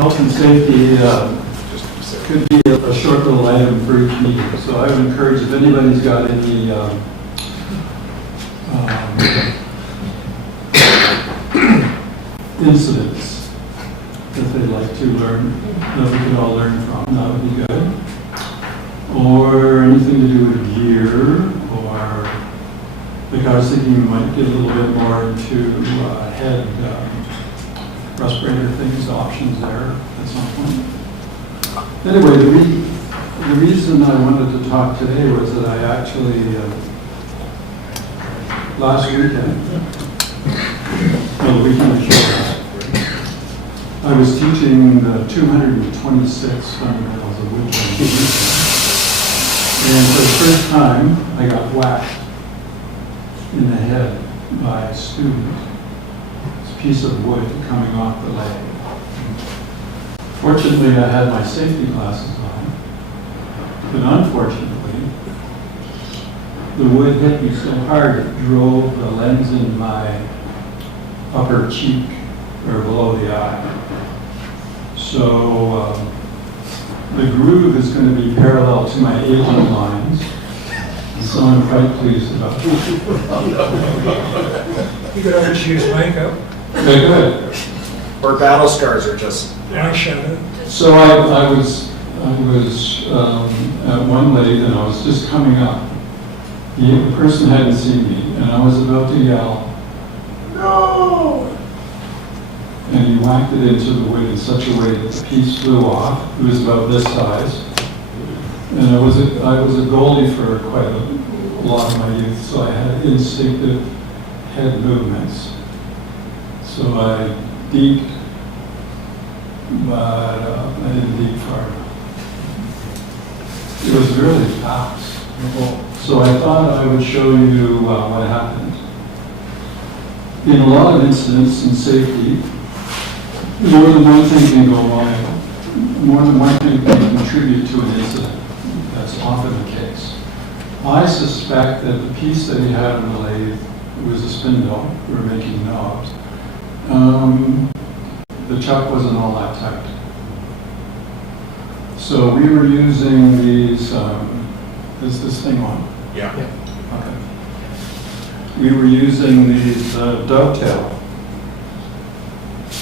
health and safety could be a short little item for each meeting. So I would encourage if anybody's got any incidents that they'd like to learn, that we could all learn from, that would be good. Or anything to do with gear, or like I was thinking we might get a little bit more into head respirator things, options there at some point. Anyway, the reason I wanted to talk today was that I actually, last weekend, well, the weekend before, I was teaching the 226 fundamentals of woodturning. And for the first time, I got whacked in the head by a student. It's a piece of wood coming off the leg. Fortunately, I had my safety glasses on, but unfortunately, the wood hit me so hard it drove the lens in my upper cheek, or below the eye. So the groove is going to be parallel to my aging lines, so I'm quite pleased about it. You could always use makeup. Okay, good. Or battle scars are just... Eyeshadow. So I was at one leg and I was just coming up. The person hadn't seen me and I was about to yell, "No!" And he whacked it into the wood in such a way that the piece flew off. It was about this size. And I was a goalie for quite a lot of my youth, so I had instinctive head movements. So I deked, but I didn't deke far enough. It was really fast. So I thought I would show you what happened. In a lot of incidents in safety, more than one thing can go wrong. More than one thing can contribute to an incident. That's often the case. I suspect that the piece that he had on the lathe was a spindle. We were making knobs. The chuck wasn't all that tight. So we were using these, is this thing on? Yeah. Okay. We were using these dovetail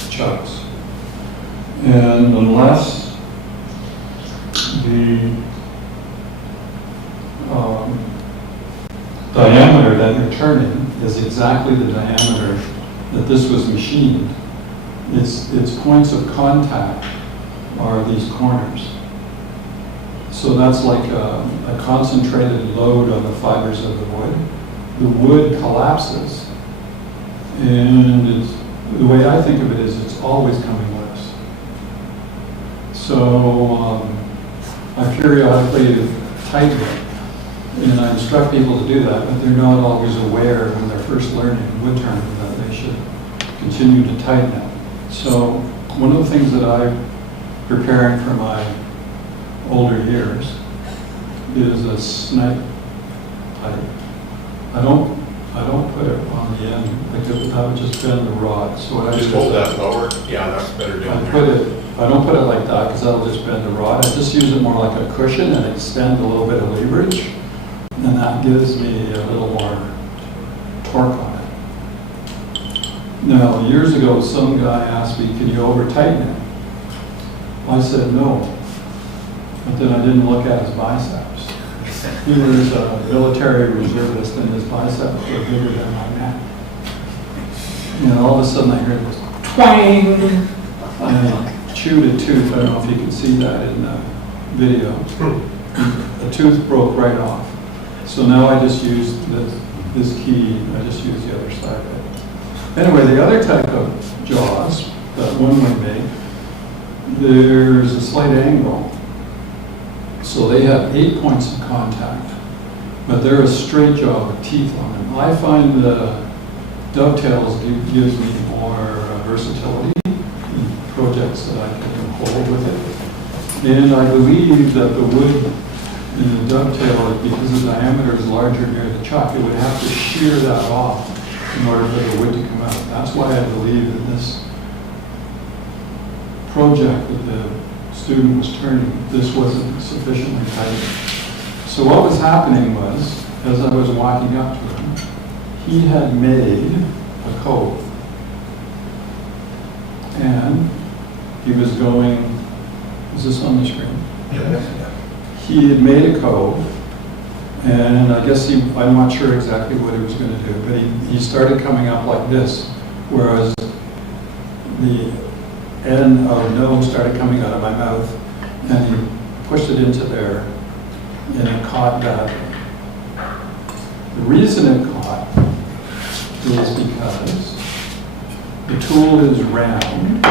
chucks. And unless the diameter that you're turning is exactly the diameter that this was machined, its points of contact are these corners. So that's like a concentrated load on the fibers of the wood. The wood collapses, and the way I think of it is it's always coming loose. So I periodically tighten it, and I instruct people to do that, but they're not always aware when they're first learning wood turning that they should continue to tighten it. So one of the things that I'm preparing for my older years is a snipe pipe. I don't put it on the end, like that would just bend the rod. So what Just hold that lower. Yeah, that's better down there. I don't put it like that because that'll just bend the rod. I just use it more like a cushion and extend a little bit of leverage, and that gives me a little more torque on it. Now, years ago, some guy asked me, "Can you over tighten it?" I said no, but then I didn't look at his biceps. He was a military reservist, and his biceps were bigger than my neck. And all of a sudden, I heard this twang, and he chewed a tooth. I don't know if you can see that in the video. The tooth broke right off. So now I just use this key. I just use the other side of it. Anyway, the other type of jaws that one would make, there's a slight angle. So they have 8 points of contact, but they're a straight jaw with teeth on them. I find the dovetails gives me more versatility in projects that I can hold with it. And I believe that the wood in the dovetail, because the diameter is larger near the chuck, it would have to shear that off in order for the wood to come out. That's why I believe in this project that the student was turning, this wasn't sufficiently tight. So what was happening was, as I was walking up to him, he had made a cove. And he was going, is this on the screen? He had made a cove, and I guess I'm not sure exactly what he was going to do, but he started coming up like this, whereas the end of nose started coming out of my mouth, and he pushed it into there, and it caught badly. The reason it caught is because the tool is round,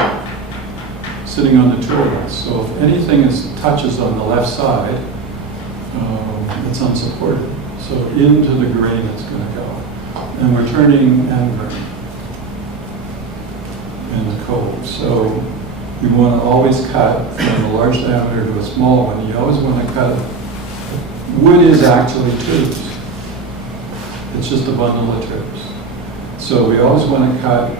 sitting on the tool rest. So if anything touches on the left side, it's unsupported. So into the grain it's going to go. And we're turning end in the cove. So you want to always cut from a large diameter to a small one. You always want to cut. Wood is actually tubes. It's just a bundle of tubes. So we always want to cut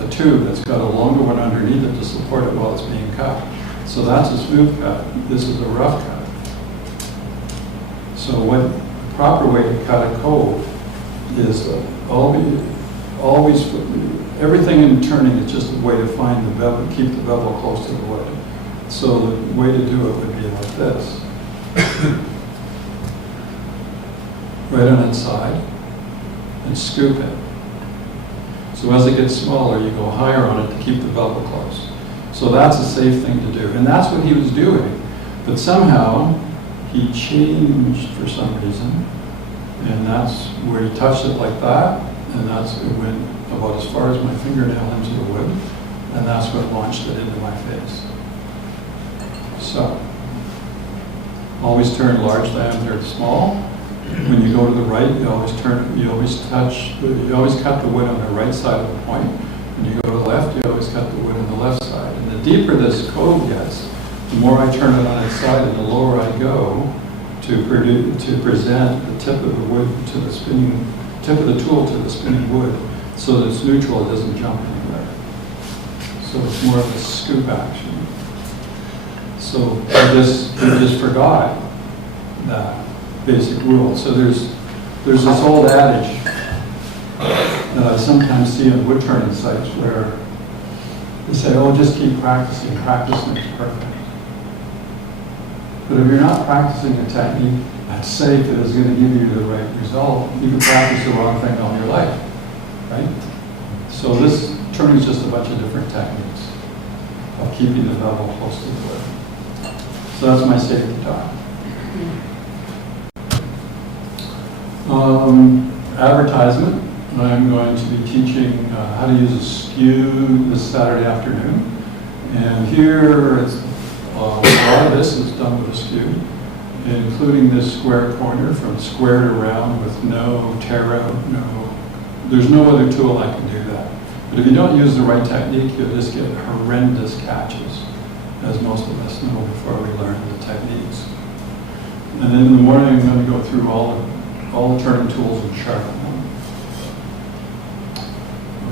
a tube that's got a longer one underneath it to support it while it's being cut. So that's a smooth cut. This is a rough cut. So what the proper way to cut a cove is always everything in turning is just a way to find the bevel, keep the bevel close to the wood. So the way to do it would be like this. Right on its side, and scoop it. So as it gets smaller, you go higher on it to keep the bevel close. So that's a safe thing to do, and that's what he was doing. But somehow, he changed for some reason, and that's where he touched it like that, and it went about as far as my fingernail into the wood, and that's what launched it into my face. So, always turn large diameter to small. When you go to the right, you always cut the wood on the right side of the point. When you go to the left, you always cut the wood on the left side. And the deeper this cove gets, the more I turn it on its side and the lower I go to present the tip of the wood to the tip of the tool to the spinning wood, so that it's neutral, it doesn't jump anywhere. So it's more of a scoop action. So I just forgot that basic rule. So there's this old adage that I sometimes see on wood turning sites where they say, oh, just keep practicing, practice makes perfect. But if you're not practicing a technique that's safe, that is going to give you the right result, you can practice the wrong thing all your life, right? So this turning is just a bunch of different techniques of keeping the bevel close to the wood. So that's my safety talk. Advertisement. I'm going to be teaching how to use a skew this Saturday afternoon. And here, a lot of this is done with a skew, including this square corner from square to round with no tear out, there's no other tool that can do that. But if you don't use the right technique, you'll just get horrendous catches, as most of us know before we learn the techniques. And then in the morning, I'm going to go through all the turning tools and sharpen them.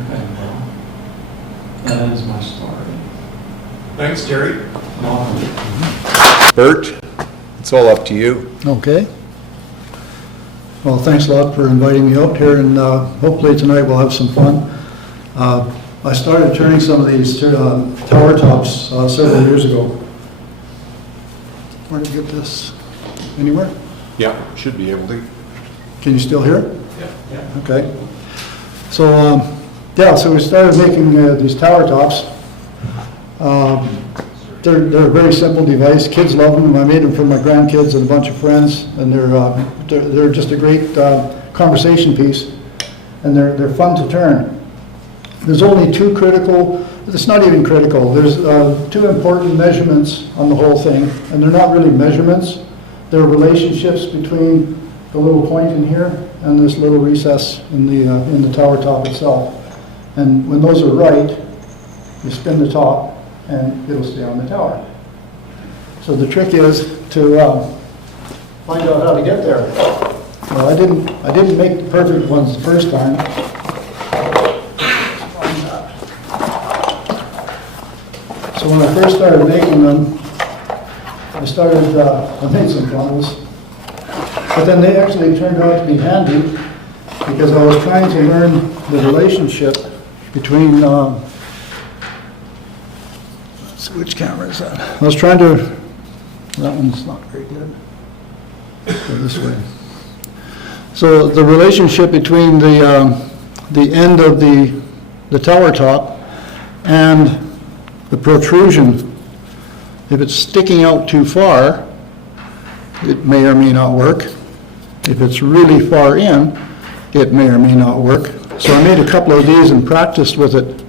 Okay, well, that ends my story. Thanks, Terry. Bert, it's all up to you. Okay. Well, thanks a lot for inviting me out here, and hopefully tonight we'll have some fun. I started turning some of these tower tops several years ago. Where did you get this? Anywhere? Yeah, should be able to. Can you still hear it? Yeah. Okay. So, so we started making these tower tops. They're a very simple device. Kids love them. I made them for my grandkids and a bunch of friends, and they're just a great conversation piece, and they're fun to turn. There's only two critical. It's not even critical. There's two important measurements on the whole thing, and they're not really measurements. They're relationships between the little point in here and this little recess in the tower top itself. And when those are right, you spin the top, and it'll stay on the tower. So the trick is to find out how to get there. Well, I didn't make the perfect ones the first time. So when I first started making them, I made some funnels. But then they actually turned out to be handy because I was trying to learn the relationship between, let's see, which camera is that? I was trying to, that one's not very good. Go this way. So the relationship between the end of the tower top and the protrusion. If it's sticking out too far, it may or may not work. If it's really far in, it may or may not work. So I made a couple of these and practiced with it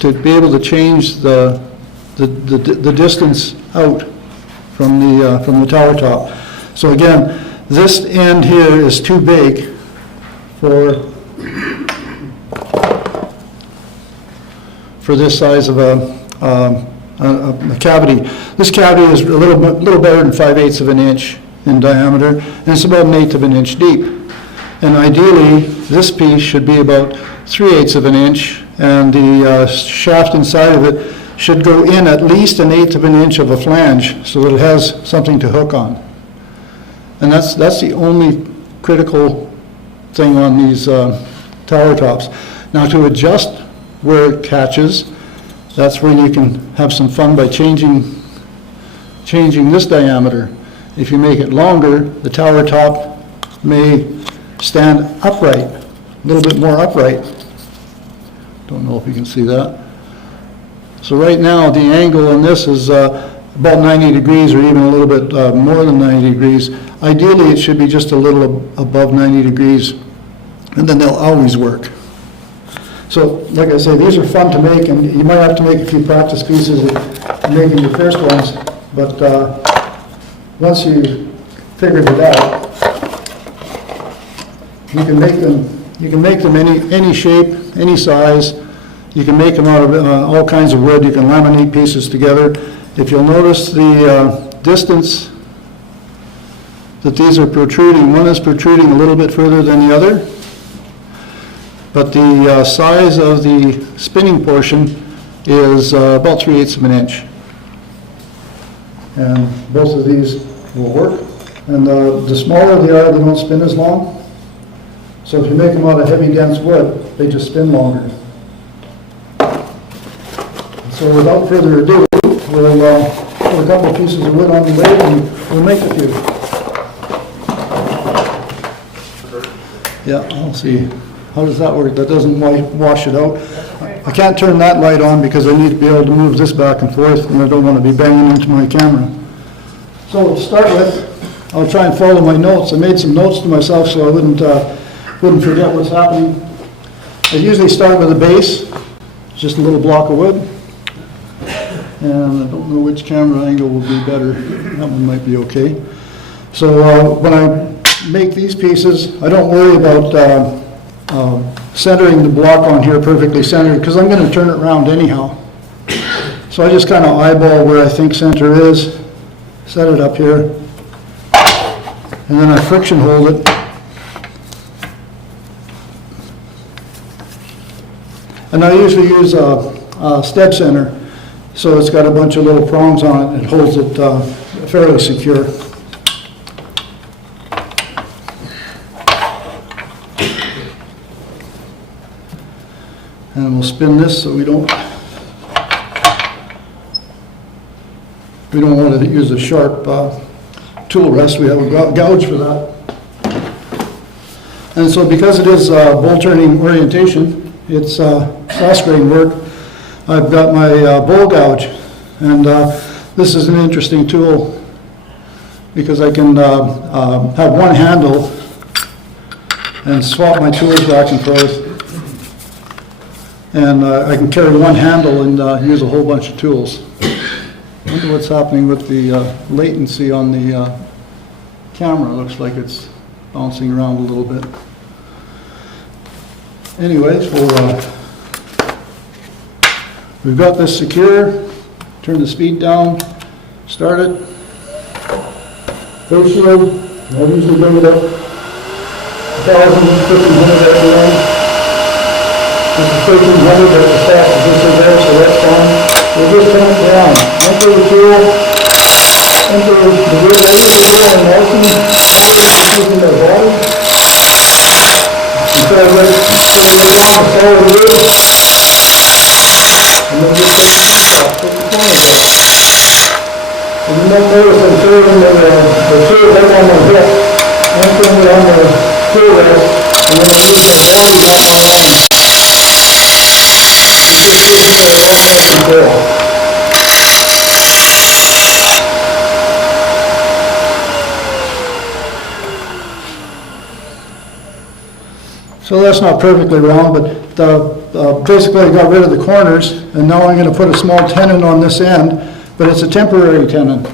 to be able to change the distance out from the tower top. So again, this end here is too big for this size of a cavity. This cavity is a little better than 5/8 of an inch in diameter, and it's about 1/8 of an inch deep. And ideally, this piece should be about 3/8 of an inch, and the shaft inside of it should go in at least 1/8 of an inch of a flange, so that it has something to hook on. And that's the only critical thing on these tower tops. Now, to adjust where it catches, that's where you can have some fun by changing this diameter. If you make it longer, the tower top may stand upright, a little bit more upright. Don't know if you can see that. So right now, the angle on this is about 90 degrees or even a little bit more than 90 degrees. Ideally, it should be just a little above 90 degrees, and then they'll always work. So, like I say, these are fun to make, and you might have to make a few practice pieces of making your first ones, but once you figured it out, you can make them any shape, any size. You can make them out of all kinds of wood. You can laminate pieces together. If you'll notice the distance that these are protruding, one is protruding a little bit further than the other, but the size of the spinning portion is about 3/8 of an inch. And both of these will work. And the smaller they are, they don't spin as long. So if you make them out of heavy, dense wood, they just spin longer. So without further ado, we'll put a couple of pieces of wood on the lathe and we'll make a few. Yeah, I'll see. How does that work? That doesn't wash it out. I can't turn that light on because I need to be able to move this back and forth, and I don't want to be banging into my camera. So to start with, I'll try and follow my notes. I made some notes to myself so I wouldn't forget what's happening. I usually start with a base, just a little block of wood. And I don't know which camera angle will be better. That one might be okay. So when I make these pieces, I don't worry about centering the block on here perfectly centered, because I'm going to turn it around anyhow. So I just kind of eyeball where I think center is, set it up here, and then I friction hold it. And I usually use a stab center, so it's got a bunch of little prongs on it. It holds it fairly secure. And we'll spin this so we don't want to use a sharp tool rest. We have a gouge for that. And so because it is bowl turning orientation, it's cross grain work, I've got my bowl gouge. And this is an interesting tool because I can have one handle and swap my tools back and forth. And I can carry one handle and use a whole bunch of tools. I wonder what's happening with the latency on the camera. It looks like it's bouncing around a little bit. Anyways, we've got this secure. Turn the speed down, start it. First load, I usually bring it up 1,000, 1,500 every This is 1,300, that's as fast as this is there, so that's fine. We'll just turn it And then just take the ends off, take the corners off. And you might notice I'm turning the tool right on my hip, anchoring it on the tool rail, and then I'm keeping the body not on line. It just gives me a long-hand control. So that's not perfectly round, but basically I got rid of the corners, and now I'm going to put a small tenon on this end, but it's a temporary tenon.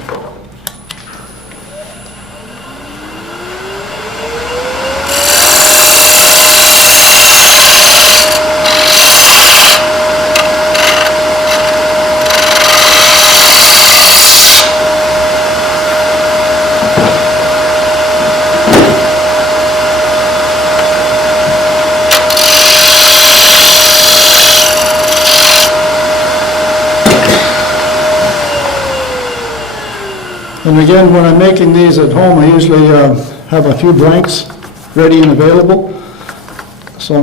And again, when I'm making these at home, I usually have a few blanks ready and available. So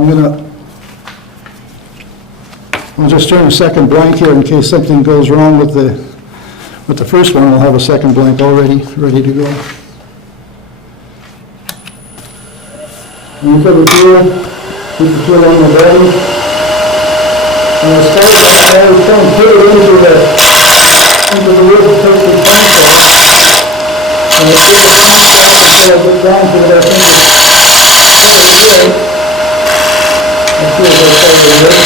I'll just turn a second blank here in case something goes wrong with the first one. I'll have a second blank already ready to go. And you put the tool, keep the tool on the body. And I always try and put it into the wood to take the paint. And I keep the paint down until I get down to what I think is fairly good. I feel that's fairly good.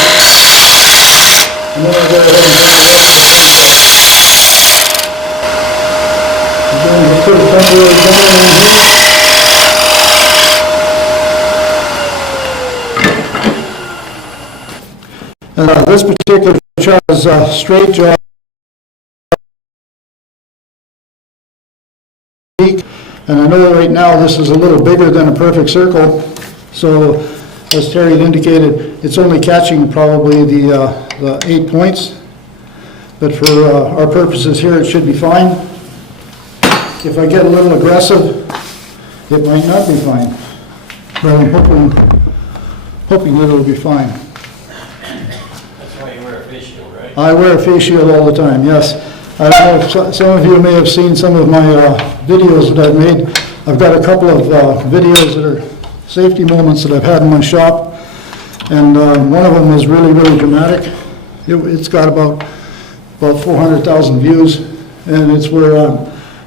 And then I go ahead and bring the rest of the paint up. Again, just put a temporary tenon in here. And this particular job is a straight job. And I know right now this is a little bigger than a perfect circle, so as Terry had indicated, it's only catching probably the 8 points, but for our purposes here, it should be fine. If I get a little aggressive, it might not be fine, but I'm hoping that it'll be fine. That's why you wear a face shield, right? I wear a face shield all the time, yes. I don't know if some of you may have seen some of my videos that I've made. I've got a couple of videos that are safety moments that I've had in my shop, and one of them is really, really dramatic. It's got about 400,000 views, and it's where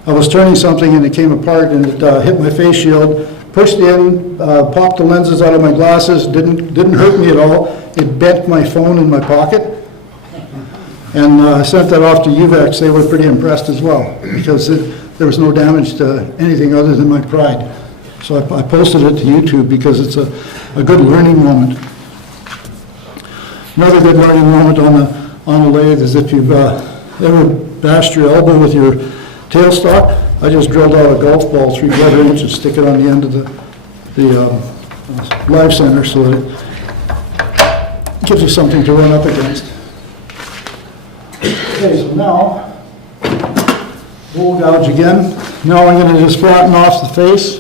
I was turning something and it came apart and it hit my face shield, pushed in, popped the lenses out of my glasses, didn't hurt me at all. It bent my phone in my pocket. And I sent that off to UVEX. They were pretty impressed as well, because there was no damage to anything other than my pride. So I posted it to YouTube because it's a good learning moment. Another good learning moment on the lathe is if you've ever bashed your elbow with your tailstock. I just drilled out a golf ball 3/4 inch and stick it on the end of the live center so that it gives you something to run up against. Okay, so now, bowl gouge again. Now I'm going to just flatten off the face,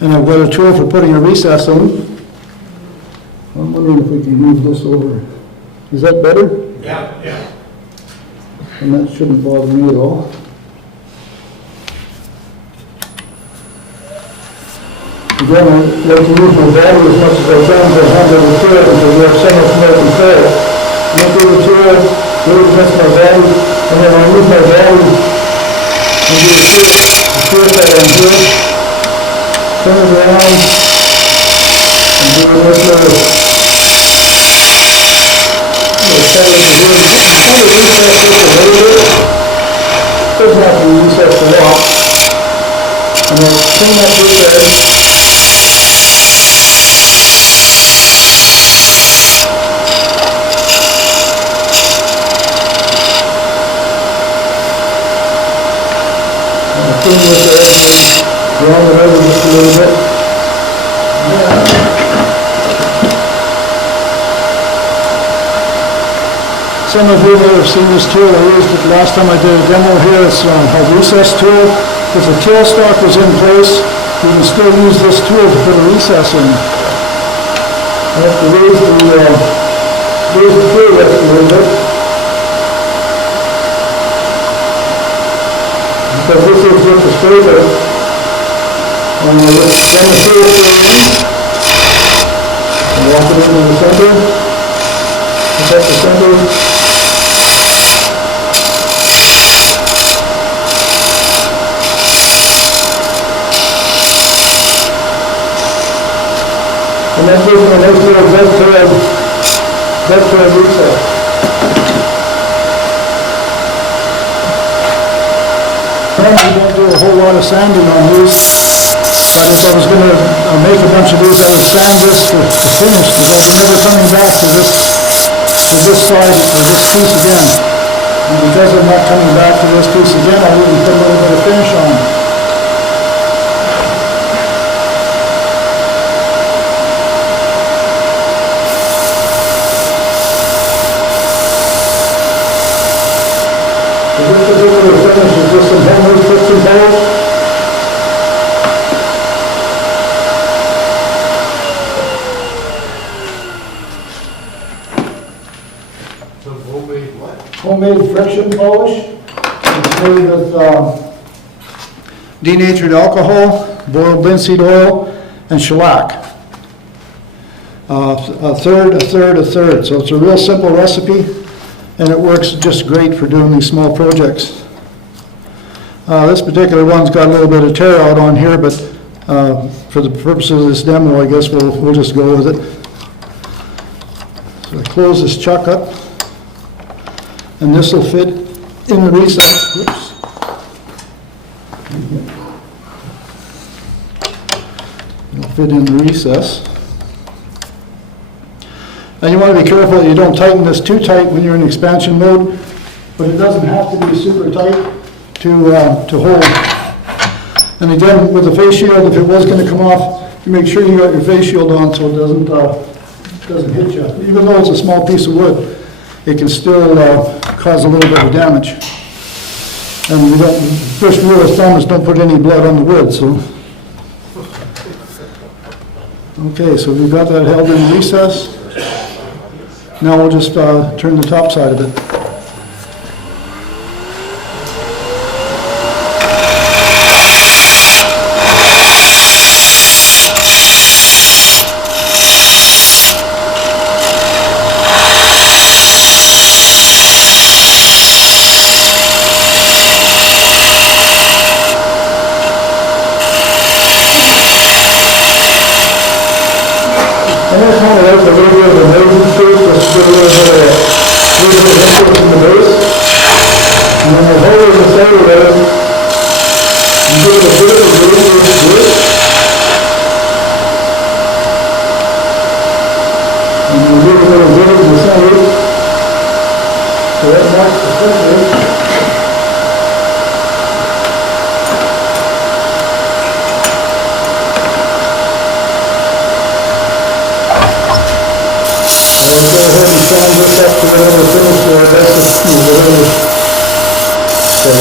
and I've got a tool for putting a recess in. I'm wondering if we can move this over. Is that better? Yeah. And that shouldn't bother me at all. Again, I like to use my body as much as I can to handle the tool because we have so much more control. Look at the tool. Really adjust my body, and then I move my body and do a shear cut on here, turn it around, and do a little cut in the wood. You kind of recess this a little bit. Doesn't have to be recessed a lot. And then clean up this edge. Clean this edge and round it over just a little bit. Some of you may have seen this tool. I used it last time I did a demo here. It's a recess tool. If the tailstock was in place, you can still use this tool to put a recess in. You have to raise the tool just a little bit. further. And we'll run the tool through in. And walk it into the center. Pick up the center. And that gives me a nice little bed recess. We don't do a whole lot of sanding on these. But if I was going to make a bunch of these, I would sand this to finish, because I'll be never coming back to this side or this piece again. And because I'm not coming back to this piece again, I'll even put a little bit of finish on. This particular finish is just some homemade tips and towels. Some homemade what? Homemade friction polish. It's made with denatured alcohol, boiled linseed oil, and shellac. A third. So it's a real simple recipe, and it works just great for doing these small projects. This particular one's got a little bit of tear out on here, but for the purposes of this demo, I guess we'll just go with it. So I close this chuck up, and this will fit in the recess. Whoops. It'll fit in the recess. And you want to be careful that you don't tighten this too tight when you're in expansion mode, but it doesn't have to be super tight to hold. And again, with the face shield, if it was going to come off, you make sure you got your face shield on so it doesn't hit you. Even though it's a small piece of wood, it can still cause a little bit of damage. And we don't, first rule of thumb is don't put any blood on the wood, so. Okay, so we've got that held in recess. Now we'll just turn the top side of it. And that's kind of like a little bit of a nosy shape, let's put a little bit of interest in the base. And then we'll hold it in the center there. And give it a bit of a gradient grip. And we'll give it a little bit in the center. So that marks the center. We'll go ahead and sand this up to whatever finish there, that's whatever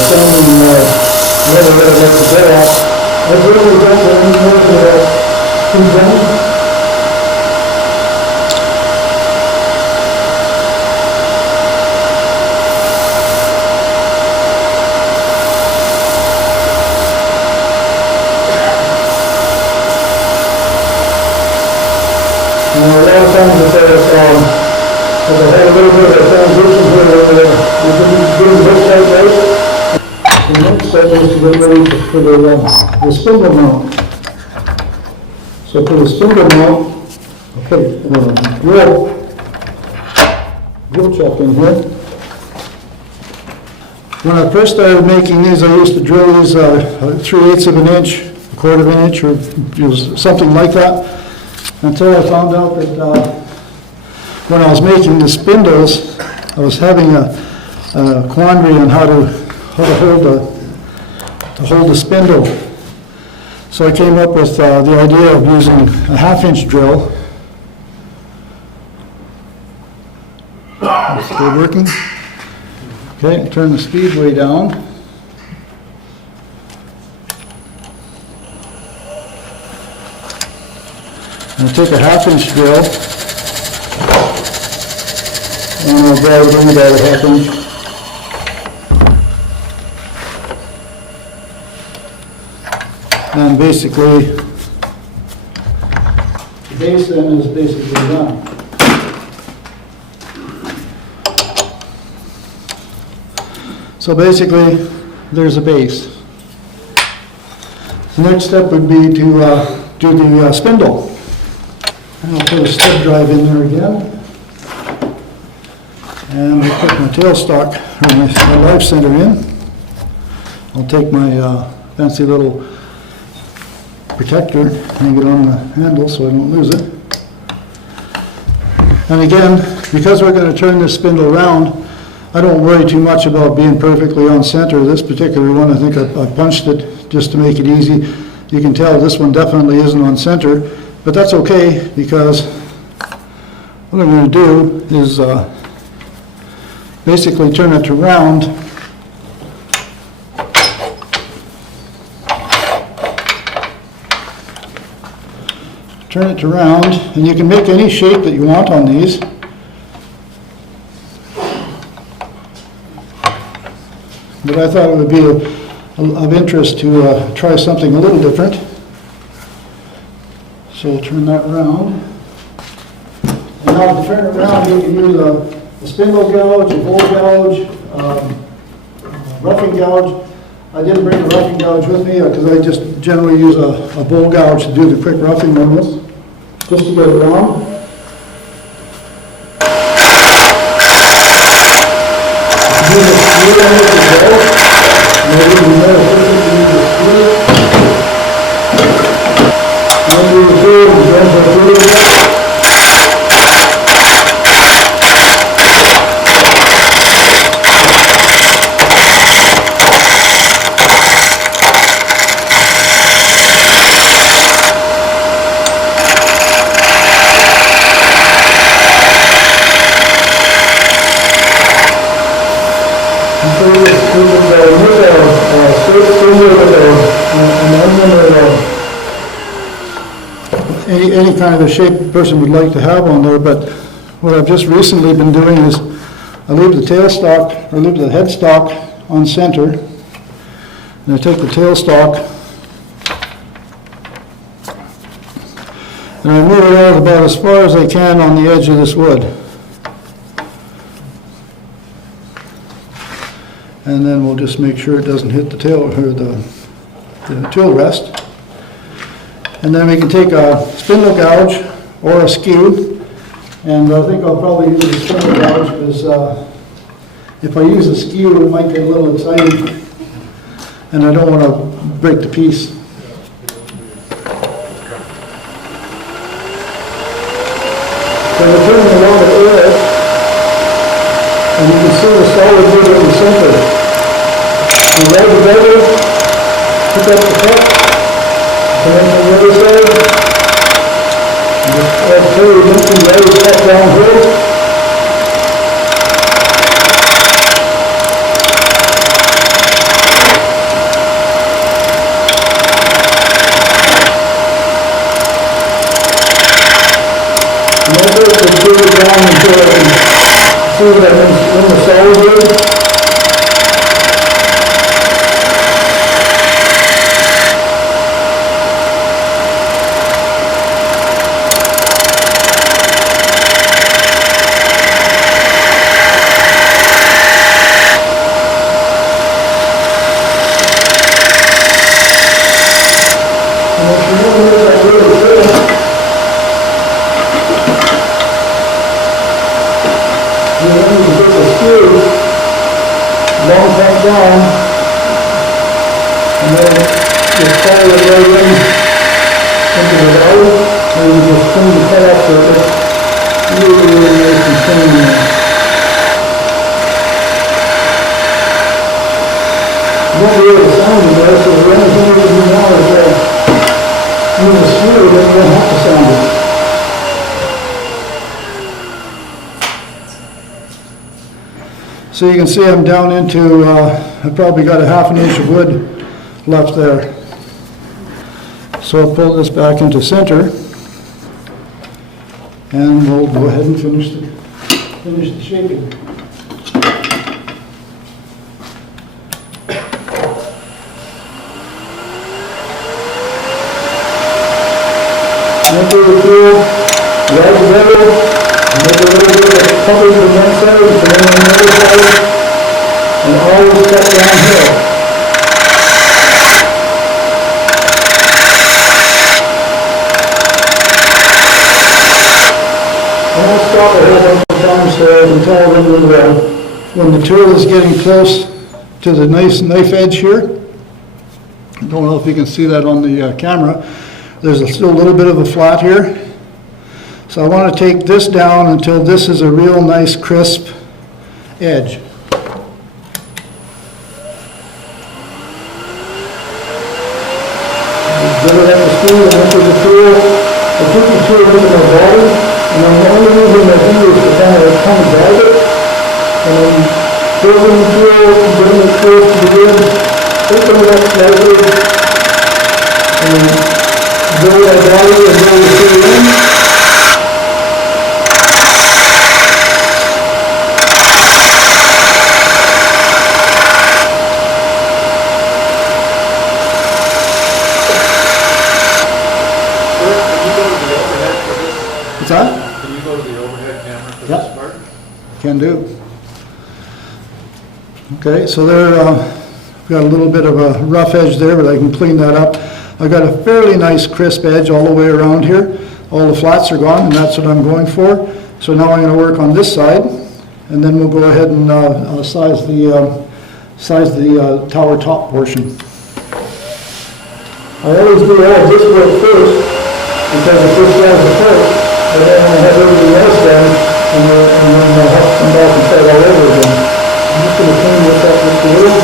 sanding leather that makes the bed off. I've really got to any more of that thing done. A lot of times if there's if I had a little bit of a transition here where you can do this type right, the next step is to get ready for the spindle mount. So for the spindle mount, okay, drill chuck in here. When I first started making these, I used to drill these 3/8 of an inch, 1/4 of an inch, or something like that. Until I found out that when I was making the spindles, I was having a quandary on how to hold the spindle. So I came up with the idea of using a 1/2 inch drill. Still working? Okay, turn the speed way down. I'll take a 1/2 inch drill, and I'll drive it in about a 1/2 inch. And basically, the base then is basically done. So basically, there's a base. The next step would be to do the spindle. And I'll put a stud drive in there again. And I'll put my tailstock, or my live center in. I'll take my fancy little protector, hang it on the handle so I don't lose it. And again, because we're going to turn this spindle around, I don't worry too much about being perfectly on center. This particular one, I think I punched it just to make it easy. You can tell this one definitely isn't on center, but that's okay, because what I'm going to do is basically turn it around. Turn it around, and you can make any shape that you want on these. But I thought it would be of interest to try something a little different. So we'll turn that around. And now to turn it around, you can use a spindle gouge, a bowl gouge, roughing gouge. I didn't bring a roughing gouge with me because I just generally use a bowl gouge to do the quick roughing on this, just to get it around. Do the screw on it as well. Maybe you know if you use the screw. Then do the screw and jump the screw. Any kind of a shape a person would like to have on there, but what I've just recently been doing is I leave the tailstock, or leave the headstock on center, and I take the tailstock and I move it out about as far as I can on the edge of this wood. And then we'll just make sure it doesn't hit the tail, or the tool rest. And then we can take a spindle gouge or a skew, and I think I'll probably use a spindle gouge because if I use a skew it might get a little exciting and I don't want to break the piece. So we're turning a lot of air, and you can see the solid wood in the center. You ride the bevel, pick up the cup, come in from the other side, and just add Terry mentioned, right as that down here. And then we'll just screw it down until I can see that in the solid wood. Long back down, and then just follow it right into the valve, and you just clean the cut up so it's really nice and clean there. You won't be able to sound it there, so the only thing you can do now is use a screw, then you don't have to sound it. So you can see I'm down into, I've probably got a ½ inch of wood left there. So I'll pull this back into center, and we'll go ahead and finish the shaping. covered from one side, and then on the other side, and always cut downhill. I won't stop a whole bunch of times there until when the tool is getting close to the nice knife edge here. I don't know if you can see that on the camera. There's still a little bit of a flat here. So I want to take this down until this is a real nice crisp edge. Get it up the spool and into the tool. I put the tool into my body, and I'm only using my fingers to kind of guide it. And then put in the tool, bring it close to the rib, open it up slightly, and then go my body and go the tool in. What's that? Can you go to the overhead camera for Yep. this part? Can do. Okay, so there, got a little bit of a rough edge there, but I can clean that up. I've got a fairly nice crisp edge all the way around here. All the flats are gone, and that's what I'm going for. So now I'm going to work on this side, and then we'll go ahead and size the tower top portion. I always do all this work first, because if this goes apart, and then I have everything else done, and then I'll have to come back and start all over again. I'm just going to clean this up just a little.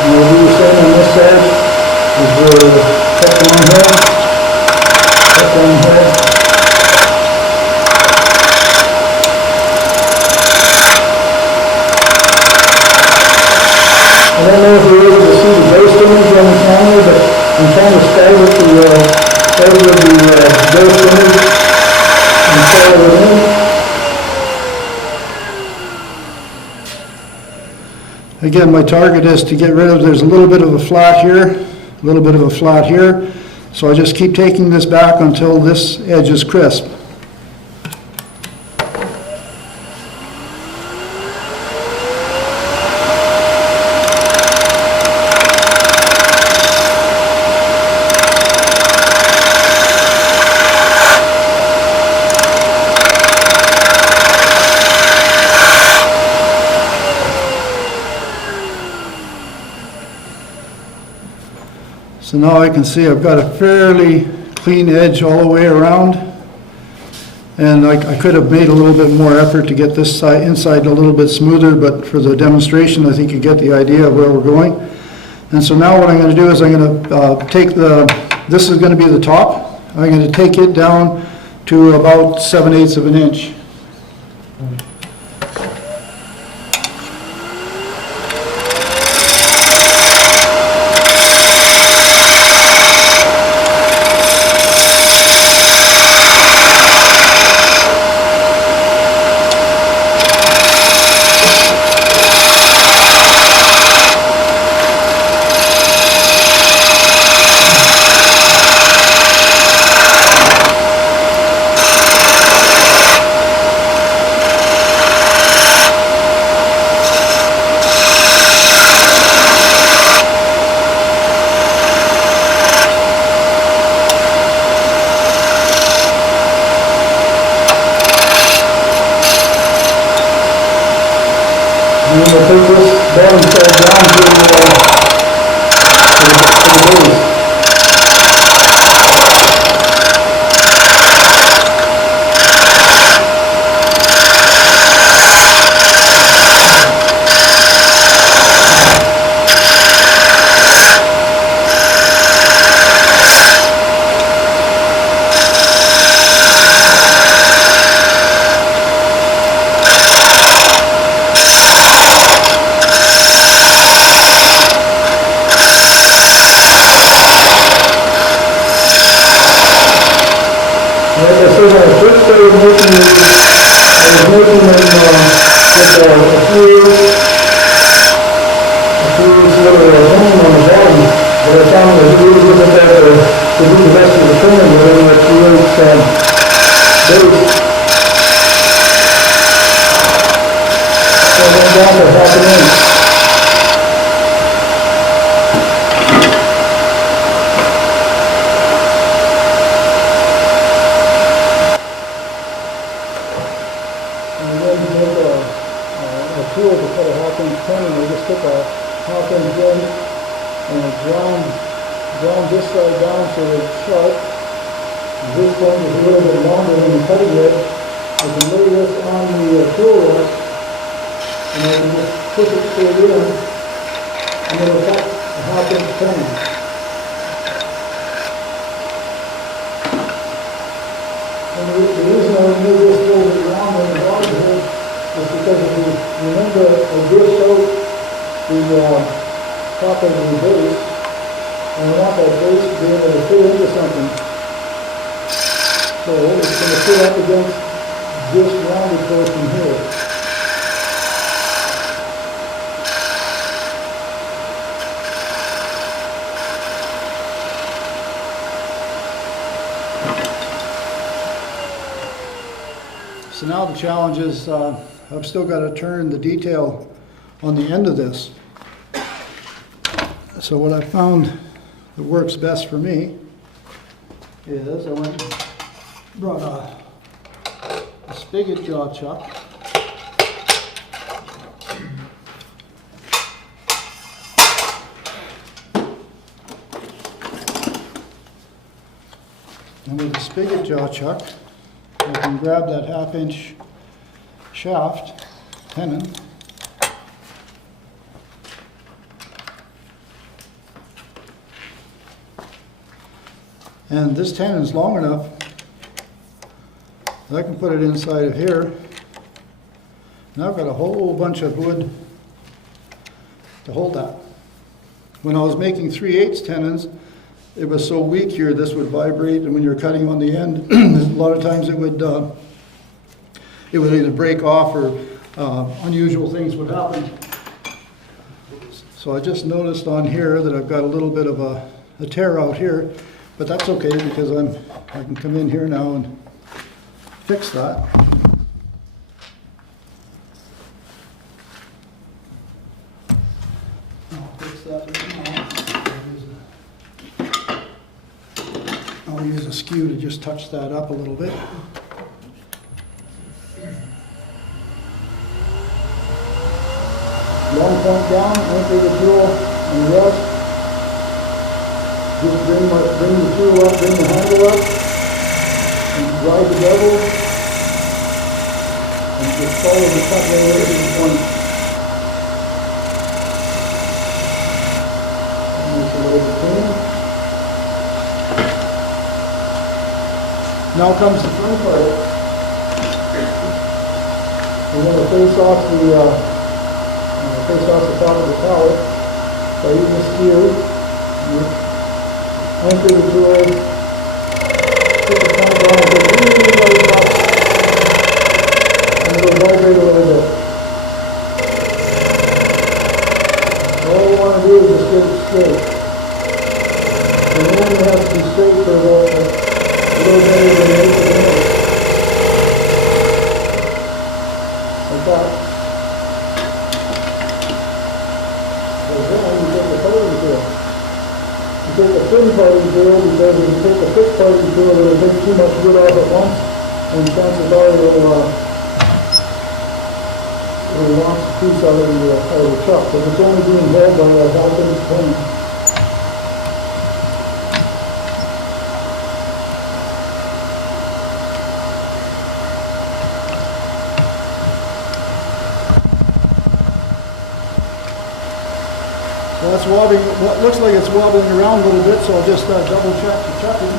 And we'll do the same on this side, as we're cut down here, cut down here. I don't know if you're able to see the ghost image on the camera, but I'm trying to stagger the ghost image and follow it in. Again, my target is to get rid of, there's a little bit of a flat here, a little bit of a flat here. So I just keep taking this back until this edge is crisp. So now I can see I've got a fairly clean edge all the way around. And I could have made a little bit more effort to get this side, inside a little bit smoother, but for the demonstration, I think you get the idea of where we're going. And so now what I'm going to do is I'm going to take this is going to be the top. I'm going to take it down to about 7/8 of an inch. And then we'll take this bottom side down to the base. Like I said, when I first started making these, I was making them with a few little what I found was really good at that, to do the best of the turn, whether it's really, base. So I went down to half an inch. And then to make a tool to cut a half-inch turn, I just took a half-inch blade and I ground this side down so it's sharp. This point is a little bit longer than the cutting edge. I can lay this on the tool rest and I can just push it straight in and it'll cut a half-inch turn. And the reason I made this a little bit longer than the bottom here is because if you remember I dished out the top of the base, and I want that base to be able to fit into something. So it's going to fit up against this rounded portion here. So now the challenge is I've still got to turn the detail on the end of this. So what I found that works best for me is I went and brought a spigot jaw chuck. And with the spigot jaw chuck, I can grab that half-inch shaft tenon. And this tenon is long enough that I can put it inside of here. Now I've got a whole bunch of wood to hold that. When I was making 3/8 tenons, it was so weak here, this would vibrate, and when you're cutting on the end, a lot of times it would either break off or unusual things would happen. So I just noticed on here that I've got a little bit of a tear out here, but that's okay because I can come in here now and fix that. I'll fix that now. I'll use a skew to just touch that up a little bit. Long point down, anchor the tool and rest. Just bring the tool up, bring the handle up, and ride the bevel, and just follow the cut right over to the point. And make a little bit clean. Now comes the front part. We're going to face off the top of the pallet by using a skew. Anchor the tool, put the point down, and go really right up, and it'll vibrate a little bit. All you want to do is just get it straight. And it only has to be straight for a little bit of an eighth of an inch. Like that. So then you get the parting tool. You take the thin parting tool because if you take the thick parting tool, it'll take too much wood off at once, and chances are it'll launch the piece out of the chuck. But it's only being held by a half-inch point. So that's wobbling, what looks like it's wobbling around a little bit, so I'll just double check the chucking.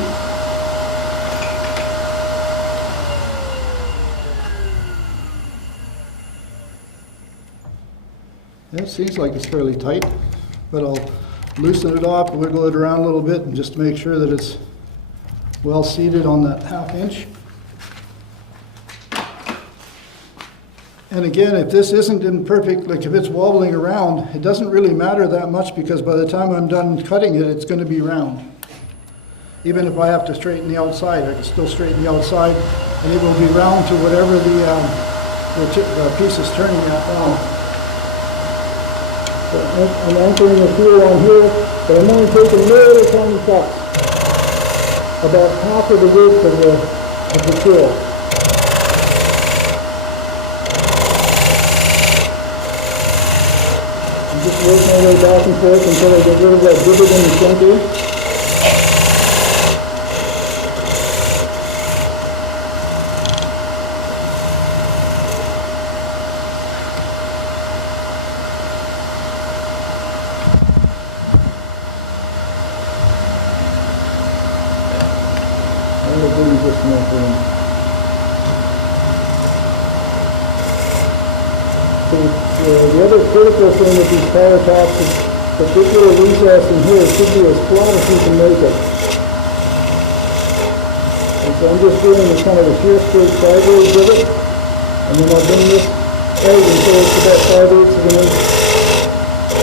It seems like it's fairly tight, but I'll loosen it off, wiggle it around a little bit, and just make sure that it's well seated on that half-inch. And again, if this isn't in perfect, like if it's wobbling around, it doesn't really matter that much because by the time I'm done cutting it, it's going to be round. Even if I have to straighten the outside, I can still straighten the outside and it will be round to whatever the piece is turning at now. So I'm anchoring the tool on here, but I'm only taking little tiny cuts, about half of the width of the tool. I'm just working my way back and forth until I get rid of that divot in the center. Just enough room. So, the other critical thing with these power tops is that this little recess in here should be as flat as you can make it. And so I'm just doing a kind of a shear straight sideways with it, and then I'll bring this out until it's about 5/8 of an inch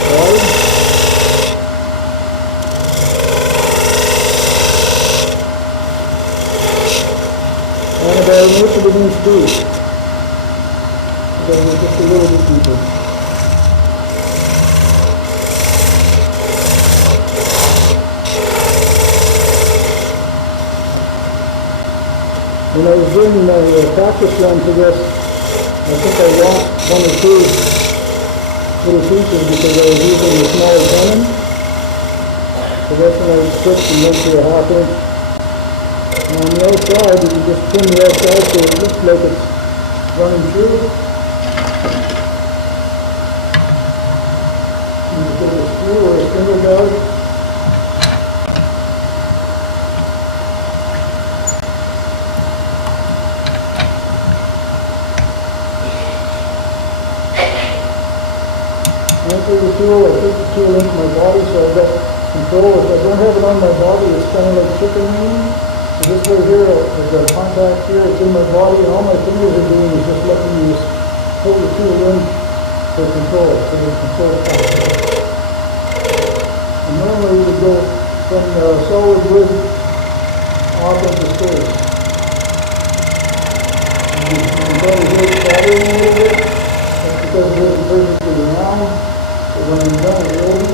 wide. And about an inch of an inch deep. So we're just a little bit deeper. When I was doing my practice run for this, I think I lost 1 or 2 little pieces because I was using the smaller tenon. So that's when I switched and went to a 1/2 inch. And on the outside, you can just trim the outside so it looks like it's running through. You can put a screw or a spindle guard. Anchor the tool, I take the tool into my body so I've got control. If I don't have it on my body, it's kind of like chicken wing. So this way here, there's a contact here, it's in my body, and all my fingers are doing is just letting me just pull the tool in for control, so they control the cut. And normally we would go from solid wood off into space. You can probably hear it clattering a little bit. That's because it isn't perfectly round. So when I'm done, it rolls.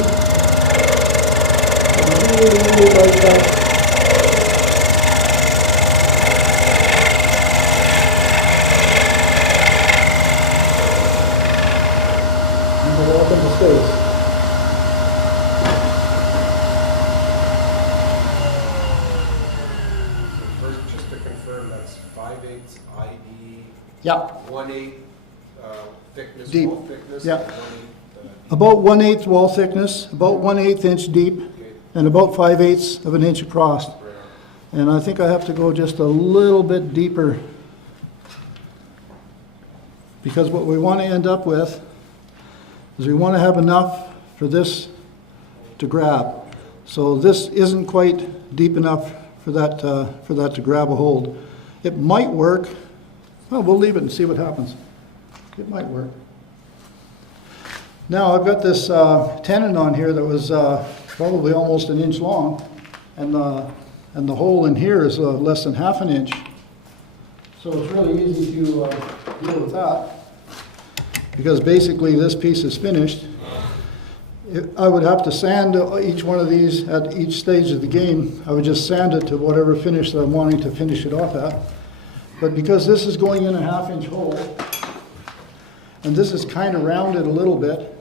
And I really like that. Up into space. First, just to confirm, that's 5/8 IE, Yeah. 1/8 thickness, Deep. wall thickness. Yeah. and 1/8, About 1/8 wall thickness, about 1/8 inch deep, and about 5/8 of an inch across. right And I think I have to go just a little bit deeper. Because what we want to end up with is we want to have enough for this to grab. So this isn't quite deep enough for that to grab a hold. It might work. Well, we'll leave it and see what happens. It might work. Now I've got this tenon on here that was probably almost an inch long, and the hole in here is less than 1/2 inch. So it's really easy to deal with that. Because basically this piece is finished. I would have to sand each one of these at each stage of the game. I would just sand it to whatever finish that I'm wanting to finish it off at. But because this is going in a 1/2 inch hole, and this is kind of rounded a little bit,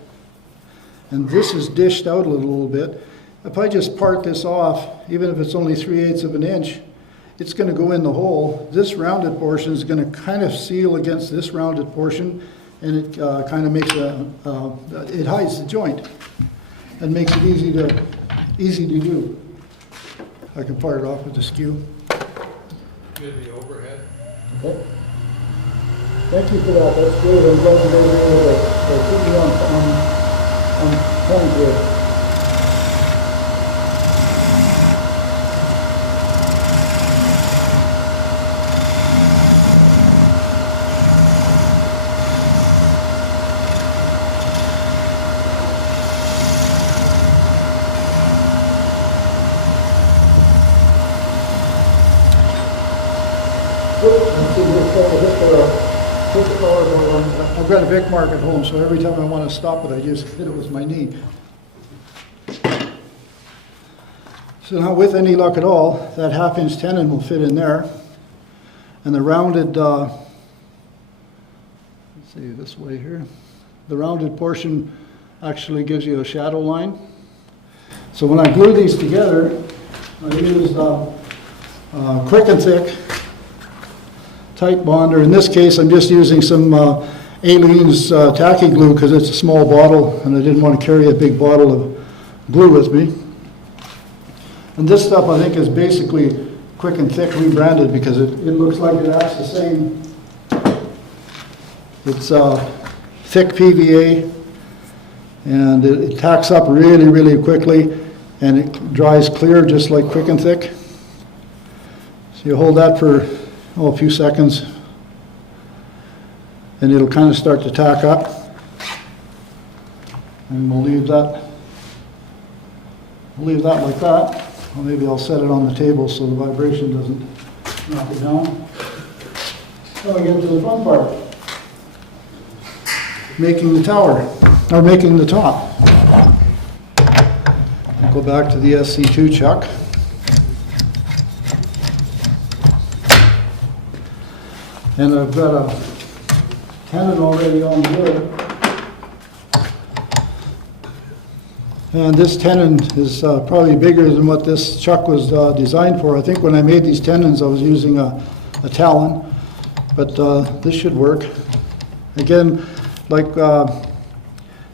and this is dished out a little bit, if I just part this off, even if it's only 3/8 of an inch, it's going to go in the hole. This rounded portion is going to kind of seal against this rounded portion, and it kind of makes it hides the joint and makes it easy to do. I can part it off with the skew. Good, the overhead. Okay. Thank you for that. That's great. I'm glad you guys were able to keep me on point here. let's see, we'll try to hit the collarbone. I've got a Vic mark at home, so every time I want to stop it, I just hit it with my knee. So now with any luck at all, that half-inch tenon will fit in there. And the rounded, let's see, this way here. The rounded portion actually gives you a shadow line. So when I glue these together, I use quick and thick tight bonder. In this case, I'm just using some Aleene's tacky glue because it's a small bottle and I didn't want to carry a big bottle of glue with me. And this stuff I think is basically quick and thick rebranded because it looks like it acts the same. It's thick PVA and it tacks up really, really quickly and it dries clear just like quick and thick. So you hold that for a few seconds and it'll kind of start to tack up. And we'll leave that like that. Or maybe I'll set it on the table so the vibration doesn't knock it down. Then we get to the fun part. Making the tower, or making the top. I'll go back to the SC2 chuck. And I've got a tenon already on board. And this tenon is probably bigger than what this chuck was designed for. I think when I made these tenons I was using a Talon, but this should work. Again, like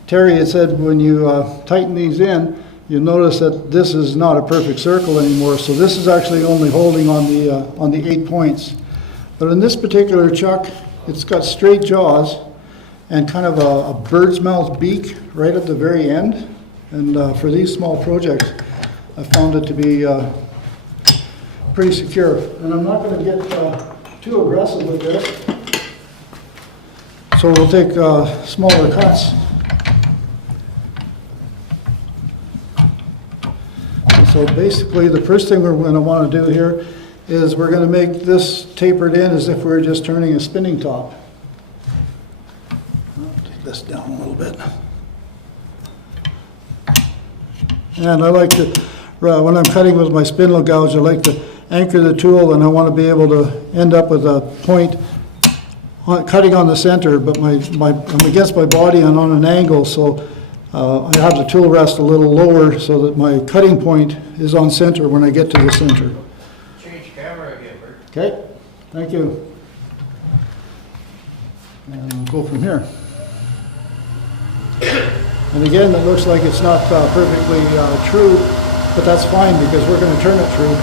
Terry had said, when you tighten these in, you'll notice that this is not a perfect circle anymore. So this is actually only holding on the 8 points. But in this particular chuck, it's got straight jaws and kind of a bird's mouth beak right at the very end. And for these small projects, I found it to be pretty secure. And I'm not going to get too aggressive with this. So we'll take smaller cuts. So basically the first thing we're going to want to do here is we're going to make this tapered in as if we were just turning a spinning top. I'll take this down a little bit. And I like to, when I'm cutting with my spindle gouge, I like to anchor the tool and I want to be able to end up with a point cutting on the center, but I'm against my body and on an angle, so I have the tool rest a little lower so that my cutting point is on center when I get to the center. Change camera again, Bert. Okay, thank you. And we'll go from here. And again, it looks like it's not perfectly true, but that's fine because we're going to turn it true.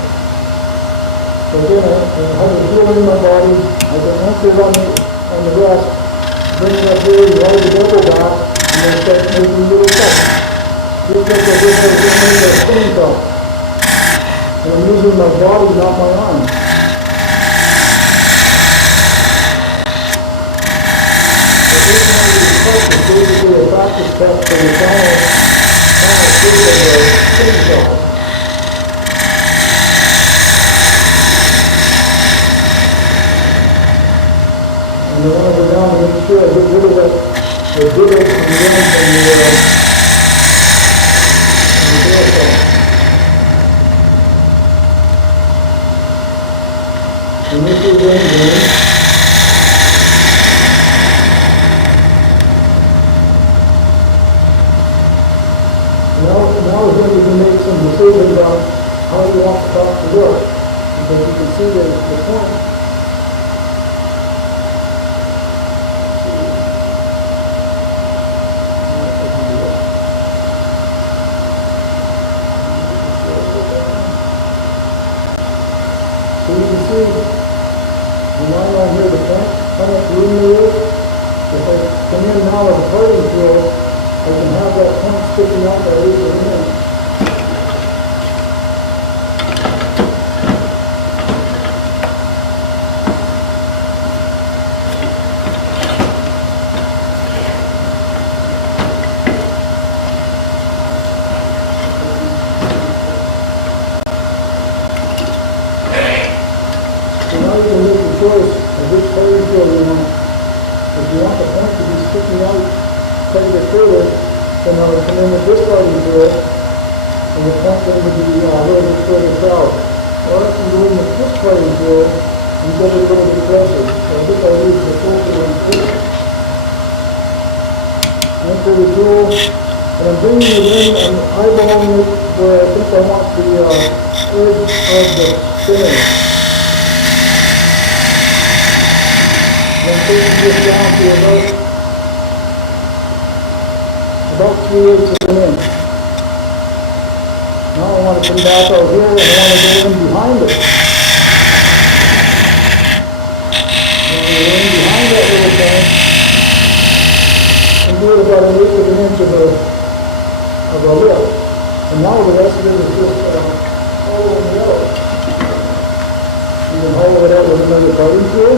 So again, I have the tool in my body, I can anchor it on the rest, bring it up here, you already double back, and then start making little cuts. This cuts like this, I'm going to make a spinning top. And I'm using my body, not my arm. Is basically a practice test for the final shape of the spinning top. And I want to go down and make sure I get rid of the divot from the end from the tail top. And this is in. Now is when you can make some decisions on how you want the top to look, because you can see that it's the point. So you can see the line on here, the point, how much room there is. If I come in now with a parting tool, I can have that point sticking out that is in there. So now you can look at choice of which fighting drill you want. If you want the point to be sticking out quite a bit further, then I would come in with this fighting drill, and the point then would be a little bit further south. Or I can go in with this fighting drill and get it a little bit closer. So I think I'll use the closer one first. Enter the drill, and I'm bringing it in, I'm eyeballing it where I think I want the edge of the spinner. Then taking this down to about 3/8 of an inch. Now I want to come back out here and I want to go in behind it. And go in behind that little thing and do it about 1/8 of an inch of a lift. And now the rest of it is just hollowing it out. You can hollow it out with another fighting tool.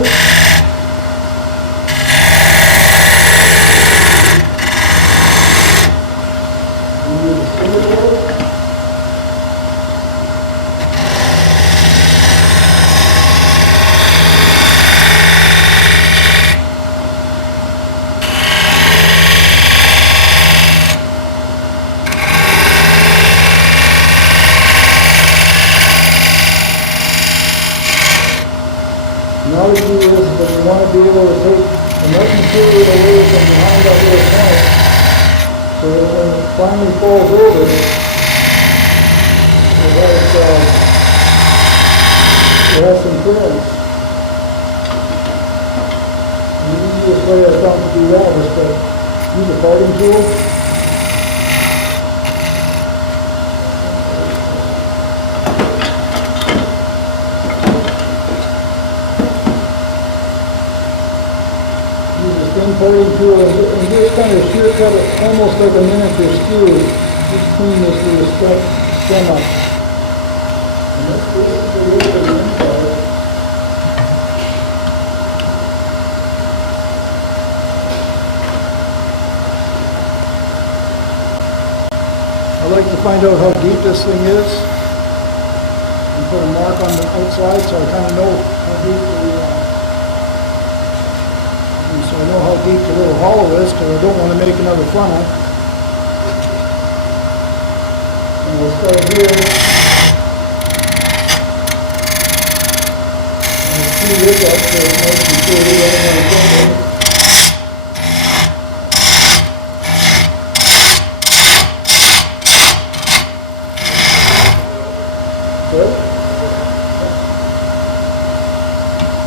Now the key is that we want to be able to take enough material away from behind that little point so that when it finally falls over, it has some clearance. And the easiest way I found to do that was to use a parting tool. Parting tool and just kind of shear cut it almost like a miniature skewer. Just clean this little stem up. And that's basically it for the inside. I like to find out how deep this thing is and put a mark on the outside so I kind of know how deep so I know how deep the little hollow is because I don't want to make another funnel. And we'll start here. And we'll screw this up so it's nice and sturdy right on the table. Good?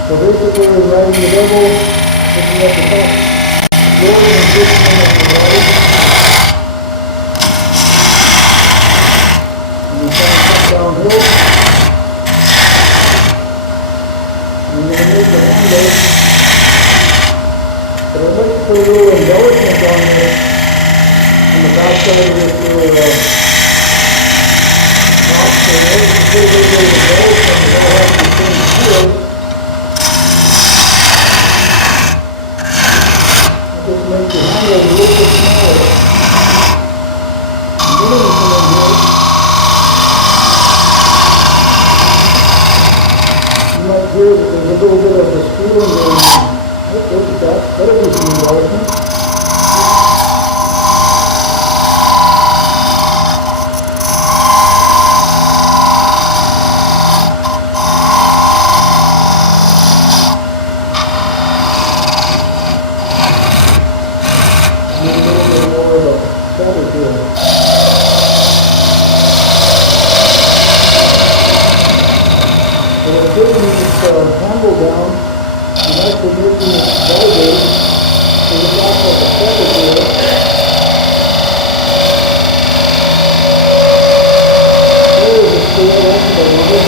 So basically we're riding the double. Looking at the top, rolling and pushing in at the right. And we're trying to cut downhill. And we're going to make the handle. But I'd like to put a little embellishment on this, on the back side of this little top. So in order to put a little bit of embellishment, we're going to have to change shield. Just make the handle a little bit smaller. And then we come in here. You might hear that there's a little bit of a screwing going on. Let's look at that. That'll be some embellishment. Handle down, and actually making it vibrate, so it's not like a feather here. There is a screw open a little bit.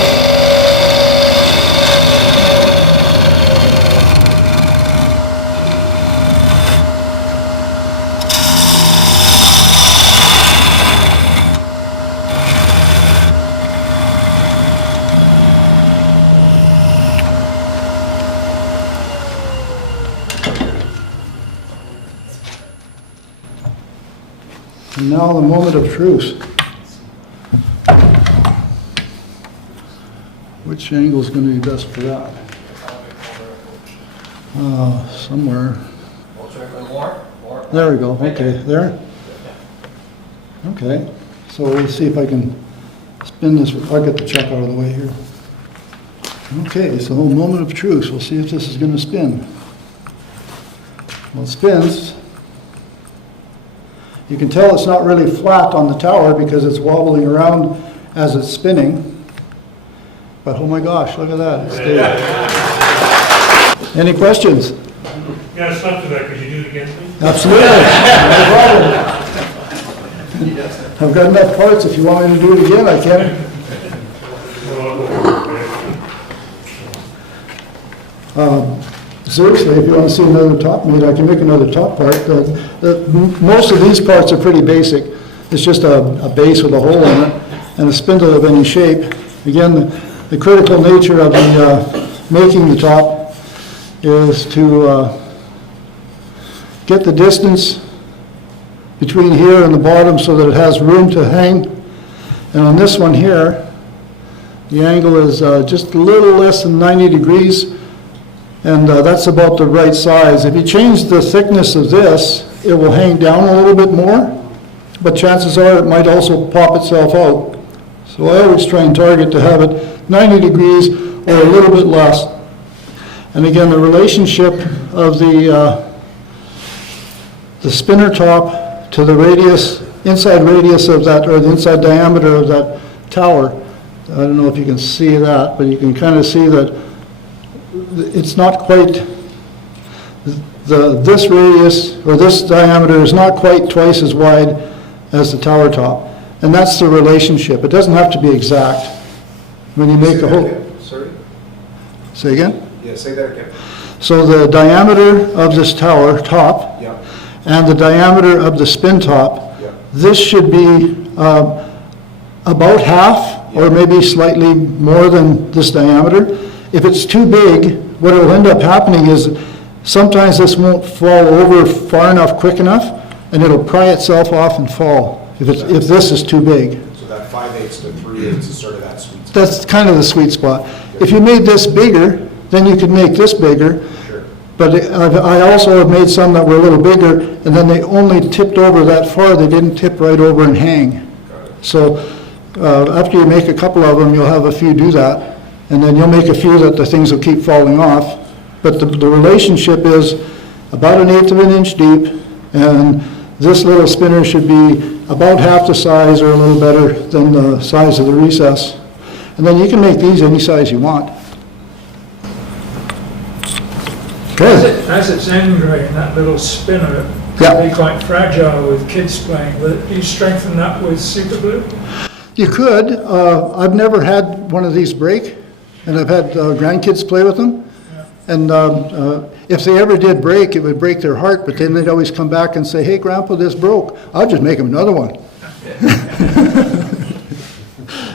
And now the moment of truth. Which angle is going to be best for that? Somewhere. We'll try for more. There we go, okay, there? Okay, so we'll see if I can spin this, I'll get the chuck out of the way here. Okay, so moment of truth, we'll see if this is gonna spin. Well, it spins. You can tell it's not really flat on the tower because it's wobbling around as it's spinning. But oh my gosh, look at that, it stayed. Any questions? Yeah, stop to that, could you do it again, please? Absolutely, no problem. I've got enough parts, if you want me to do it again, I can. Seriously, if you want to see another top made, I can make another top part. Most of these parts are pretty basic. It's just a base with a hole in it and a spindle of any shape. Again, the critical nature of making the top is to get the distance between here and the bottom so that it has room to hang. And on this one here, the angle is just a little less than 90 degrees, and that's about the right size. If you change the thickness of this, it will hang down a little bit more, but chances are it might also pop itself out. So I always try and target to have it 90 degrees or a little bit less. And again, the relationship of the spinner top to the radius, inside radius of that, or the inside diameter of that tower. I don't know if you can see that, but you can kind of see that it's not quite, this radius, or this diameter is not quite twice as wide as the tower top. And that's the relationship. It doesn't have to be exact. When you make a hole. Sorry? Say again? Yeah, say that again. So the diameter of this tower top Yeah, and the diameter of the spin top, yeah. this should be about half or maybe slightly more than this diameter. If it's too big, what will end up happening is sometimes this won't fall over far enough quick enough, and it'll pry itself off and fall if this is too big. So that 5/8 to 3/8 is sort of that sweet spot. That's kind of the sweet spot. If you made this bigger, then you could make this bigger. Sure. But I also have made some that were a little bigger, and then they only tipped over that far. They didn't tip right over and hang. Got it. So after you make a couple of them, you'll have a few do that, and then you'll make a few that the things will keep falling off. But the relationship is about 1/8 of an inch deep, and this little spinner should be about half the size or a little better than the size of the recess. And then you can make these any size you want. Okay. As it's end-grain, that little spinner Yeah. can be quite fragile with kids playing. Will you strengthen that with super glue? You could. I've never had one of these break, and I've had grandkids play with them. And if they ever did break, it would break their heart, but then they'd always come back and say, "Hey, Grandpa, this broke." I'll just make them another one.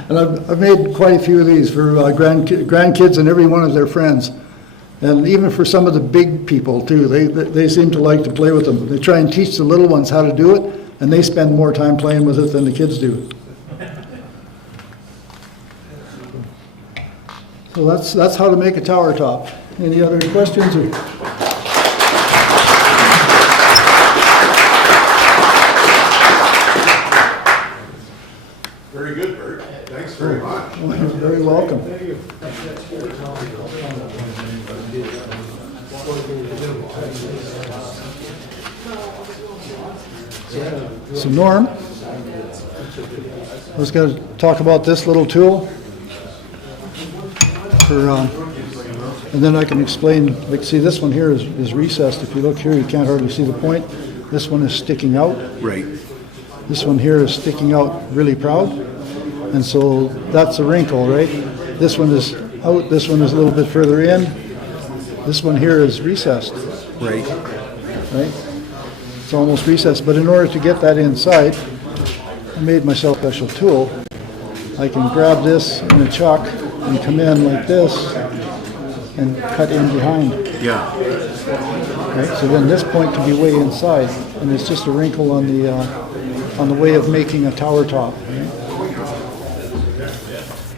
And I've made quite a few of these for grandkids and every one of their friends. And even for some of the big people, too. They seem to like to play with them. They try and teach the little ones how to do it, and they spend more time playing with it than the kids do. So that's how to make a tower top. Any other questions? Very good, Bert. Thanks very much. Well, you're very welcome. So Norm, I was going to talk about this little tool. And then I can explain, like, see, this one here is recessed. If you look here, you can't hardly see the point. This one is sticking out. Right. This one here is sticking out really proud. And so that's a wrinkle, right? This one is out, this one is a little bit further in. This one here is recessed. Right. Right? It's almost recessed, but in order to get that inside, I made myself a special tool. I can grab this in a chuck and come in like this and cut in behind. Yeah. Right? So then this point can be way inside, and it's just a wrinkle on the way of making a tower top. Right?